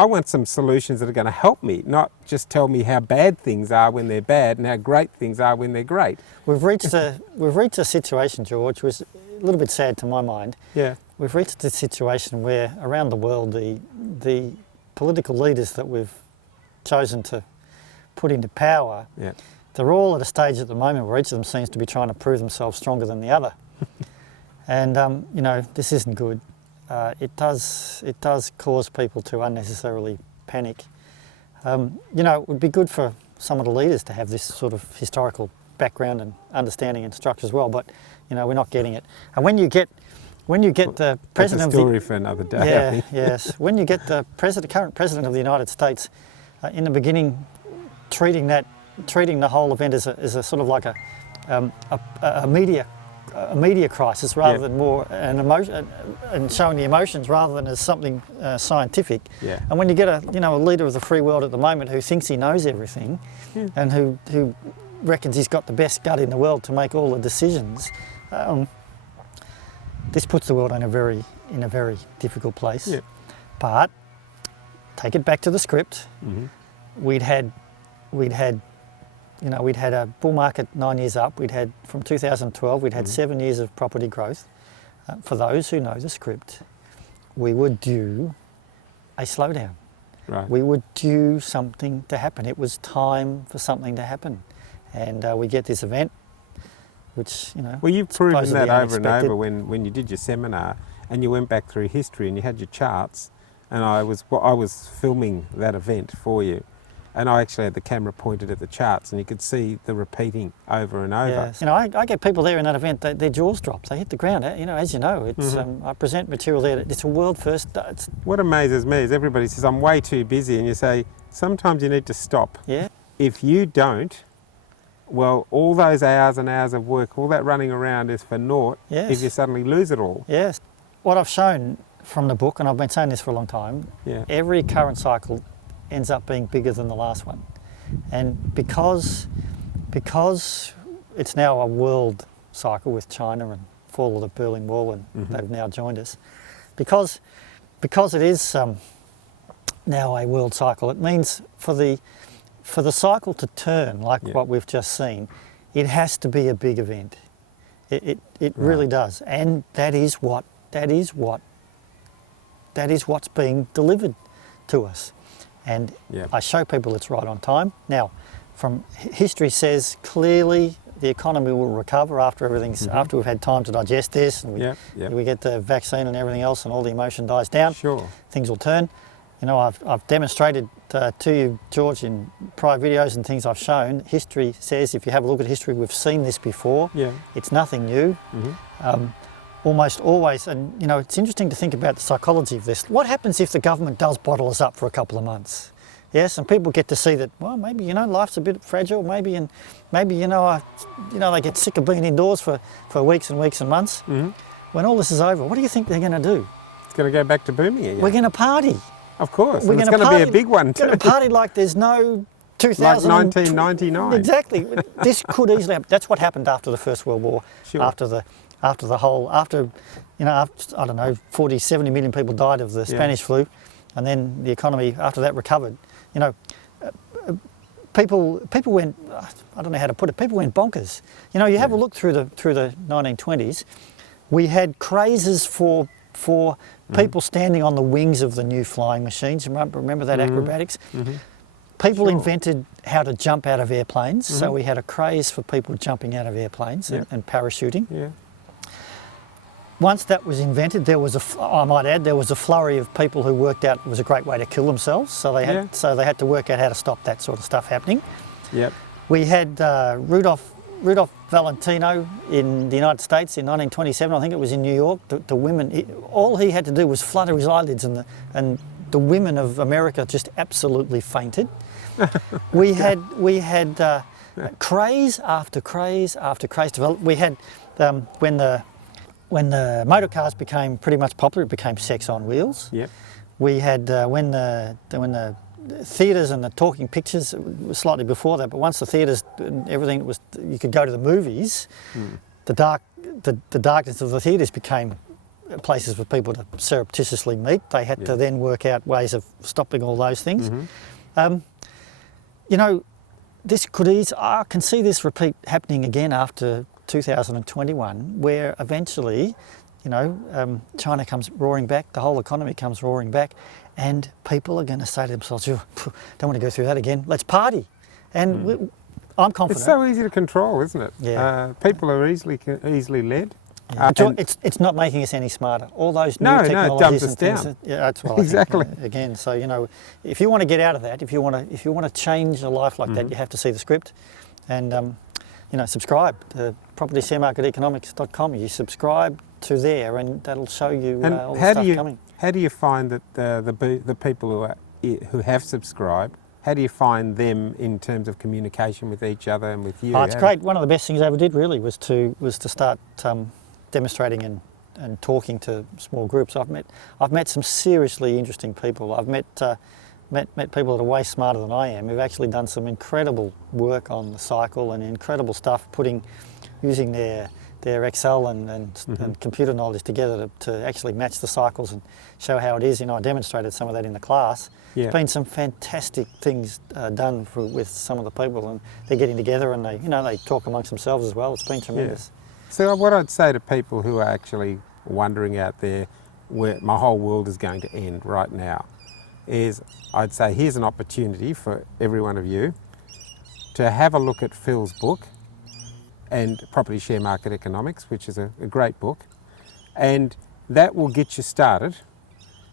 I want some solutions that are going to help me, not just tell me how bad things are when they're bad and how great things are when they're great. We've reached a situation, George, which is a little bit sad to my mind. Yeah. We've reached a situation where around the world the political leaders that we've chosen to put into power, Yeah. they're all at a stage at the moment where each of them seems to be trying to prove themselves stronger than the other. And you know, this isn't good. It does cause people to unnecessarily panic. You know, it would be good for some of the leaders to have this sort of historical background and understanding and structure as well, but you know, we're not getting it. And when you get the president That's a story for another day. I think. Yes. When you get the current president of the United States, in the beginning, treating the whole event as a sort of like a media crisis rather than more an emotion, and showing the emotions rather than as something scientific. Yeah. And when you get a leader of the free world at the moment who thinks he knows everything, and who reckons he's got the best gut in the world to make all the decisions, this puts the world in a very difficult place. Yeah. But take it back to the script. Mm-hmm. We'd had a bull market 9 years up. We'd had, from 2012, we'd had 7 years of property growth. For those who know the script, we were due a slowdown. Right. We were due something to happen. It was time for something to happen. And we get this event, which, you know... Well, you've proven that over and unexpected. over when you did your seminar and you went back through history and you had your charts, and I was filming that event for you. And I actually had the camera pointed at the charts and you could see the repeating over and over. Yes. You know, I get people there in that event, their jaws drop, they hit the ground. You know, as you know, it's I present material there, it's a world first. What amazes me is everybody says, I'm way too busy, and you say, sometimes you need to stop. Yeah. If you don't, well, all those hours and hours of work, all that running around is for naught if you suddenly lose it all. Yes. What I've shown from the book, and I've been saying this for a long time, every current cycle ends up being bigger than the last one. And because it's now a world cycle with China and fall of the Berlin Wall, and they've now joined us, because it is now a world cycle, it means for the cycle to turn like what we've just seen, it has to be a big event. It really does. And that is what's being delivered to us. And I show people it's right on time. Now, from history says clearly the economy will recover after everything's after we've had time to digest this, and we get the vaccine and everything else, and all the emotion dies down. Sure, things will turn. You know, I've demonstrated to you, George, in prior videos and things I've shown. History says, if you have a look at history, we've seen this before. Yeah, it's nothing new. Almost always, and you know, it's interesting to think about the psychology of this. What happens if the government does bottle us up for a couple of months? Yes, and people get to see that, well, maybe, you know, life's a bit fragile, maybe they get sick of being indoors for weeks and weeks and months. When all this is over, what do you think they're going to do? It's going to go back to booming again. We're going to party. Of course, and it's going to be a big one too. We're going to party like there's no 2000. Like 1999. Exactly. This could easily happen. That's what happened after the First World War. Sure. After you know, I don't know, 40, 70 million people died of the Spanish flu, and then the economy after that recovered. You know, people went, I don't know how to put it, people went bonkers. You know, you have a look through the 1920s, we had crazes for people standing on the wings of the new flying machines. Remember that acrobatics? People invented how to jump out of airplanes, so we had a craze for people jumping out of airplanes and parachuting. Once that was invented, there was I might add, there was a flurry of people who worked out it was a great way to kill themselves. So they had to work out how to stop that sort of stuff happening. We had Rudolph Valentino in the United States in 1927. I think it was in New York. The women, all he had to do was flutter his eyelids, and the women of America just absolutely fainted. We had craze after craze after craze developed. We had when the motor cars became pretty much popular, it became sex on wheels. We had when the theatres and the talking pictures was slightly before that, but once the theatres and everything was, you could go to the movies. The darkness of the theatres became places for people to surreptitiously meet. They had to then work out ways of stopping all those things. You know, this could I can see this repeat happening again after 2021, where eventually, you know, China comes roaring back, the whole economy comes roaring back, and people are going to say to themselves, "Oh, don't want to go through that again, let's party." And I'm confident. It's so easy to control, isn't it? Yeah. People are easily led. Yeah. It's not making us any smarter. All those new technologies it dumps us and things. down. Yeah, that's what Exactly. I think, again, so you know, if you want to get out of that, if you want to change a life like that, you have to see the script, and you know, subscribe to propertysharemarketeconomics.com. You subscribe to there, and that'll show you all the stuff coming. How do you find that the people who have subscribed? How do you find them in terms of communication with each other and with you? Oh, it's great. One of the best things I ever did really was to start demonstrating and talking to small groups. I've met some seriously interesting people. I've met people that are way smarter than I am, who've actually done some incredible work on the cycle and incredible stuff, using their Excel and computer knowledge together to actually match the cycles and show how it is. You know, I demonstrated some of that in the class. Yeah. There's been some fantastic things done with some of the people, and they're getting together and they talk amongst themselves as well. It's been tremendous. Yeah. So what I'd say to people who are actually wondering out there where my whole world is going to end right now is I'd say here's an opportunity for every one of you to have a look at Phil's book and Property Sharemarket Economics, which is a great book, and that will get you started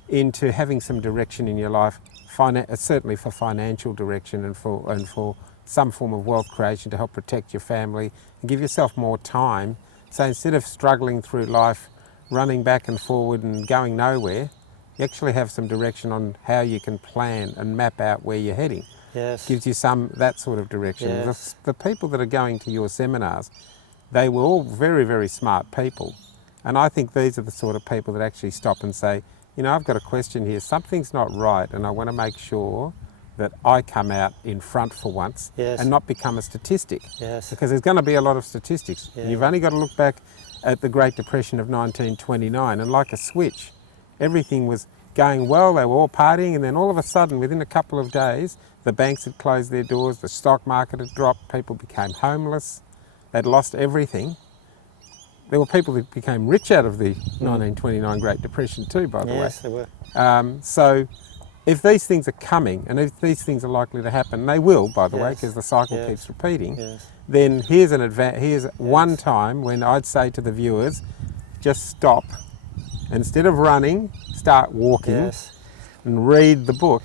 into having some direction in your life, certainly for financial direction and for some form of wealth creation to help protect your family and give yourself more time. So instead of struggling through life, running back and forward and going nowhere, you actually have some direction on how you can plan and map out where you're heading. Yes. Gives you that sort of direction. Yes. The people that are going to your seminars, they were all very, very smart people. And I think these are the sort of people that actually stop and say, you know, I've got a question here, something's not right, and I want to make sure that I come out in front for once and not become a statistic. Yes. Because there's going to be a lot of statistics. Yeah. You've only got to look back at the Great Depression of 1929, and like a switch, everything was going well, they were all partying, and then all of a sudden, within a couple of days, the banks had closed their doors, the stock market had dropped, people became homeless, they'd lost everything. There were people that became rich out of the 1929 Great Depression too, by the way. Yes, they were. So if these things are coming, and if these things are likely to happen, they will, by the way, because the cycle keeps repeating, then here's one time when I'd say to the viewers, just stop. Instead of running, start walking and read the book.